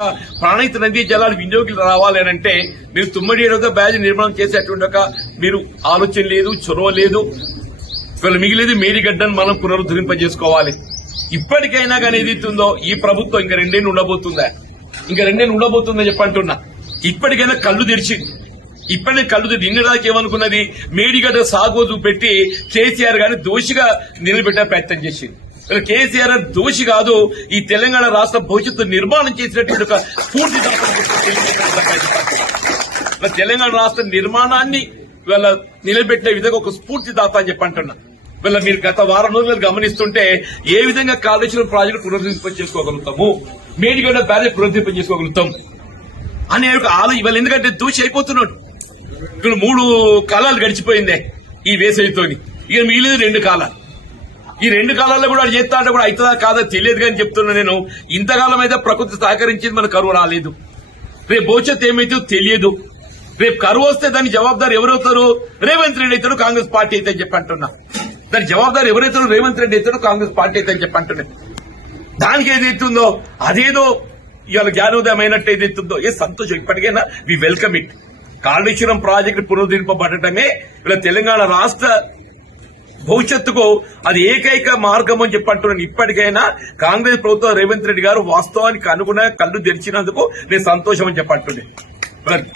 ప్రాణహిత నదీ జలాలు వినియోగులు రావాలి అంటే మీరు తుమ్మడి ఏడవ బ్యాజ్ నిర్మాణం చేసేటువంటి మీరు ఆలోచన లేదు, చొరవ లేదు. ఇవాళ మిగిలేదు మేడిగడ్డను మనం పునరుద్ధరింపజేసుకోవాలి. ఇప్పటికైనా కానీ ఏదైతుందో ఈ ప్రభుత్వం ఇంకా రెండేళ్ళు ఉండబోతుందా, ఇంకా రెండేళ్ళు ఉండబోతుందని చెప్పంటున్నా. ఇప్పటికైనా కళ్ళు తెరిచింది. ఇప్పటికే కళ్ళు తెరిచి నిన్నదాకా ఏమనుకున్నది, మేడిగడ్డ సాగు పెట్టి కేసీఆర్ గారిని దోషిగా నిలబెట్టే ప్రయత్నం చేసింది. కేసీఆర్ దోషి కాదు, ఈ తెలంగాణ రాష్ట్ర భవిష్యత్తు నిర్మాణం చేసినటువంటి ఒక స్ఫూర్తి తెలంగాణ రాష్ట్ర నిర్మాణాన్ని వీళ్ళ నిలబెట్టే విధంగా ఒక స్ఫూర్తిదాత అని చెప్పంటున్నా. వీళ్ళ మీరు గత వారం రోజులు గమనిస్తుంటే ఏ విధంగా కాళేశ్వరం ప్రాజెక్టు పునరుద్ధరింప చేసుకోగలుగుతాము, మేడిగడ్డ బ్యారేజ్ పునరుద్ధరింప చేసుకోగలుగుతాం అనే ఒక ఇవాళ ఎందుకంటే దోషి అయిపోతున్నాడు. ఇక్కడ 3 కాలాలు గడిచిపోయిందే ఈ వేసవితోని, ఇక మిగిలేదు 2 కాలాలు. ఈ 2 కాలాల్లో కూడా చేస్తా అంటే కూడా అవుతుందా కాదా తెలియదు కానీ చెప్తున్నా నేను. ఇంతకాలం అయితే ప్రకృతి సహకరించింది, మన కరువు రాలేదు. రేపు భవిష్యత్తు ఏమైతే తెలియదు. రేపు కరువు వస్తే దాని జవాబుదారు ఎవరవుతారు? రేవంత్ రెడ్డి అవుతాడు, కాంగ్రెస్ పార్టీ అయితే అని చెప్పంటున్నా. దాని జవాబుదారు ఎవరైతారో రేవంత్ రెడ్డి అవుతాడు, కాంగ్రెస్ పార్టీ అయితే అని చెప్పంటున్నా. దానికి ఏదైతుందో అదేదో ఇవాళ జ్ఞానోదయం అయినట్టు ఏదైతుందో ఏ సంతోషం. ఇప్పటికైనా we welcome it. Kaleshwaram project పునరుద్ధరింపబడటమే ఇలా తెలంగాణ రాష్ట్ర భవిష్యత్తుకు అది ఏకైక మార్గం అని చెప్పంటున్నాను. ఇప్పటికైనా కాంగ్రెస్ ప్రభుత్వం రేవంత్ రెడ్డి గారు వాస్తవానికి అనుగుణంగా కళ్ళు తెరిచినందుకు నేను సంతోషం అని చెప్పంటున్నాను.